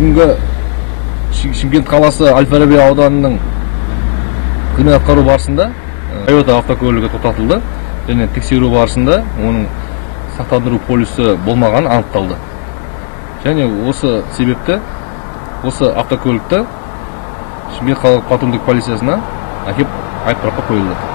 Бүгінгі Шымкент қаласы Әл-Фараби ауданының күні атқару барысында Toyota автокөлігі тоқтатылды және тексеру барысында оның сақтандыру полисі болмаған анықталды. Және осы себепті осы автокөлікті Шымкент қалалық патрульдік полициясына әкеп айыптұраққа қойылды.